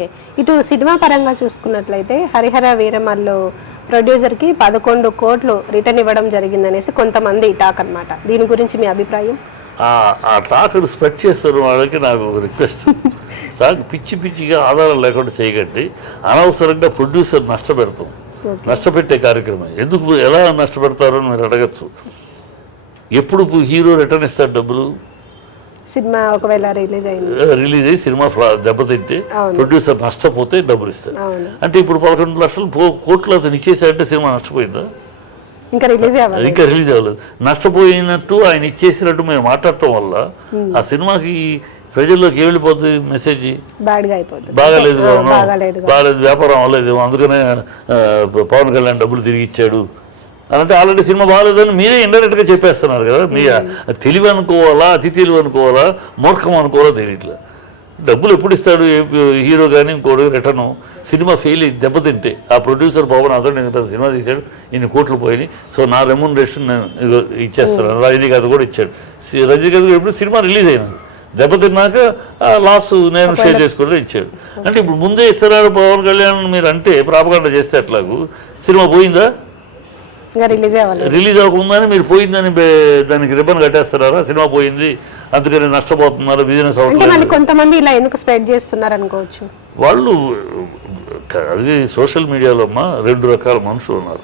Okay. ఇటు cinema పరంగా చూసుకున్నట్లయితే హరిహర వీరమల్లు ప్రొడ్యూసర్కి 11 కోట్లు రిటర్న్ ఇవ్వడం జరిగిందనేసి కొంతమంది టాక్ అన్నమాట. దీని గురించి మీ అభిప్రాయం? ఆ టాక్ను స్ప్రెడ్ చేస్తున్న వాళ్ళకి నాకు ఒక రిక్వెస్ట్, టాక్ పిచ్చి పిచ్చిగా ఆధారం లేకుండా చేయకండి. అనవసరంగా ప్రొడ్యూసర్ నష్టపెడతాం, నష్టపెట్టే కార్యక్రమం ఎందుకు, ఎలా నష్టపెడతారో అని మీరు అడగచ్చు. ఎప్పుడు హీరో రిటర్న్ ఇస్తాడు డబ్బులు? సినిమా ఒకవేళ రిలీజ్ అయ్యి సినిమా దెబ్బతింటే ప్రొడ్యూసర్ నష్టపోతే డబ్బులు ఇస్తారు. అంటే ఇప్పుడు 11 లక్షలు కోట్లు అతను ఇచ్చేసాడంటే సినిమా నష్టపోయిందా? ఇంకా రిలీజ్ అవ్వలేదు. నష్టపోయినట్టు ఆయన ఇచ్చేసినట్టు మేము మాట్లాడటం వల్ల ఆ సినిమాకి ప్రజల్లోకి వెళ్ళిపోతుంది మెసేజ్, బాగాలేదు, వ్యాపారం అవ్వలేదు, అందుకనే పవన్ కళ్యాణ్ డబ్బులు తిరిగి ఇచ్చాడు అంటే ఆల్రెడీ సినిమా బాగాలేదని మీరే ఇండైరెక్ట్గా చెప్పేస్తున్నారు కదా. మీ తెలివి అనుకోవాలా, అతి తెలివి అనుకోవాలా, మూర్ఖం అనుకోవాలా తెలియట్లే. డబ్బులు ఎప్పుడు ఇస్తాడు హీరో కానీ ఇంకోటి రిటర్ను? సినిమా ఫెయిల్ అయ్యి దెబ్బతింటే ఆ ప్రొడ్యూసర్ పవన్ అతను సినిమా తీశాడు, ఇన్ని కోట్లు పోయినాయి, సో నా రెమ్యూనరేషన్ నేను ఇచ్చేస్తాను. రజనీకాంత్ కూడా ఇచ్చాడు. రజనీకాంత్ ఎప్పుడు సినిమా రిలీజ్ అయినది దెబ్బతిన్నాక లాస్ నేను షేర్ చేసుకుంటే ఇచ్చాడు. అంటే ఇప్పుడు ముందే ఇస్తున్నారు పవన్ కళ్యాణ్ మీరు అంటే ప్రాపగండ చేస్తే ఎట్లాగూ సినిమా పోయిందా? రిలీజ్ అవ్వకుండానే మీరు పోయిందని దానికి రిబ్బన్ కట్టేస్తున్నారా? సినిమా పోయింది అందుకని నష్టపోతున్నారు, బిజినెస్ అవ్వట్లేదు. కొంతమంది ఇలా ఎందుకు స్ప్రెడ్ చేస్తున్నారు అనుకోవచ్చు. వాళ్ళు అది సోషల్ మీడియాలో అమ్మా 2 రకాల మనుషులు ఉన్నారు,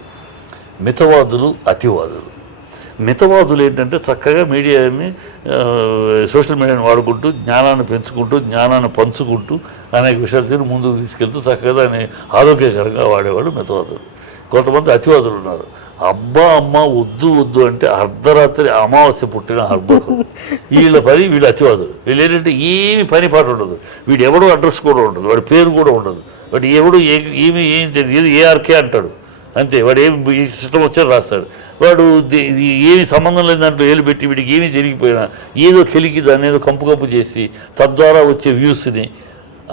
మితవాదులు, అతివాదులు. మితవాదులు ఏంటంటే చక్కగా మీడియాని సోషల్ మీడియాని వాడుకుంటూ జ్ఞానాన్ని పెంచుకుంటూ జ్ఞానాన్ని పంచుకుంటూ అనేక విషయాలు ముందుకు తీసుకెళ్తూ చక్కగా దాన్ని ఆరోగ్యకరంగా వాడేవాళ్ళు మితవాదులు. కొంతమంది అతివాదులు ఉన్నారు, అబ్బా అమ్మ వద్దు వద్దు అంటే అర్ధరాత్రి అమావాస్య పుట్టిన హర్బకులు. వీళ్ళ పని వీళ్ళు అతివాదులు. వీళ్ళు ఏంటంటే ఏమి పని పాట ఉండదు, వీడు ఎవడో అడ్రస్ కూడా ఉండదు, వాడి పేరు కూడా ఉండదు, వాడు ఎవడు ఏం తెలియదు, ఏఆర్కే అంటాడు అంతే, వాడు ఏమి ఇష్టం వచ్చాడు రాస్తాడు. వాడు ఏమి సంబంధం లేని దాంట్లో ఏలు పెట్టి వీడికి ఏమీ జరిగిపోయినా ఏదో కెలికి దాన్ని ఏదో కంపు చేసి తద్వారా వచ్చే వ్యూస్ని,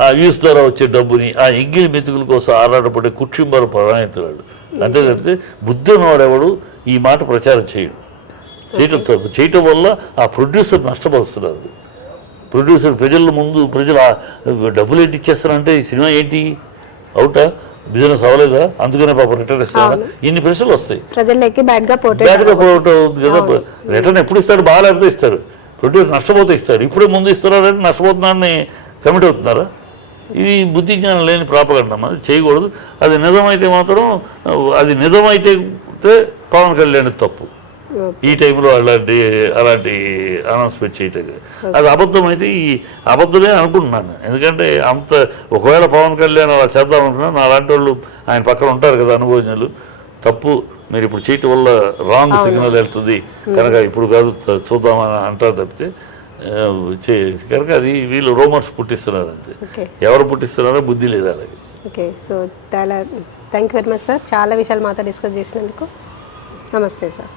ఆ వ్యూస్ ద్వారా వచ్చే డబ్బుని ఆ ఎంగిలి మెతుకుల కోసం ఆరాటపడే కుటుంబాలు పరాయతున్నాడు. అంతే తప్పితే బుద్ధి ఉన్నవాడెవడు ఈ మాట ప్రచారం చేయటం వల్ల ఆ ప్రొడ్యూసర్ నష్టపరుస్తున్నారు. ప్రొడ్యూసర్ ప్రజల ముందు డబ్బులు ఏంటి ఇచ్చేస్తారంటే ఈ సినిమా ఏంటి అవుటా, బిజినెస్ అవ్వలేదా, అందుకనే పాప రిటర్న్ ఇస్తారా, ఇన్ని ప్రశ్నలు వస్తాయి. బ్యాడ్గా పోటీ అవుతుంది కదా. రిటర్న్ ఎప్పుడు ఇస్తాడు? బాగాలేకపోతే ఇస్తారు, ప్రొడ్యూసర్ నష్టపోతే ఇస్తారు. ఇప్పుడే ముందు ఇస్తున్నారంటే నష్టపోతున్నారని కమిట్ అవుతున్నారా? ఇది బుద్ధి జ్ఞానం లేని ప్రాపగండ, అది చేయకూడదు. అది నిజమైతే మాత్రం అది నిజమైతే పవన్ కళ్యాణ్ తప్పు ఈ టైంలో అలాంటి అనౌన్స్మెంట్ చేయటం. అది అబద్ధం అయితే ఈ అబద్ధమే అనుకుంటున్నాను. ఎందుకంటే అంత ఒకవేళ పవన్ కళ్యాణ్ అలా చేద్దాం అనుకున్నా నా అలాంటి వాళ్ళు ఆయన పక్కన ఉంటారు కదా అనుభవజ్ఞులు. తప్పు మీరు ఇప్పుడు చేయటం వల్ల రాంగ్ సిగ్నల్ వెళ్తుంది కనుక ఇప్పుడు కాదు చూద్దామని అంటారు తప్పితే కనుక అది వీళ్ళు రూమర్స్ పుట్టిస్తున్నారు అంతే. ఎవరు పుట్టిస్తున్నారో బుద్ధి లేదా అలాగే. Okay, so thank you very much sir, చాలా విషయాలు మాతో డిస్కస్ చేసినందుకు. నమస్తే సార్.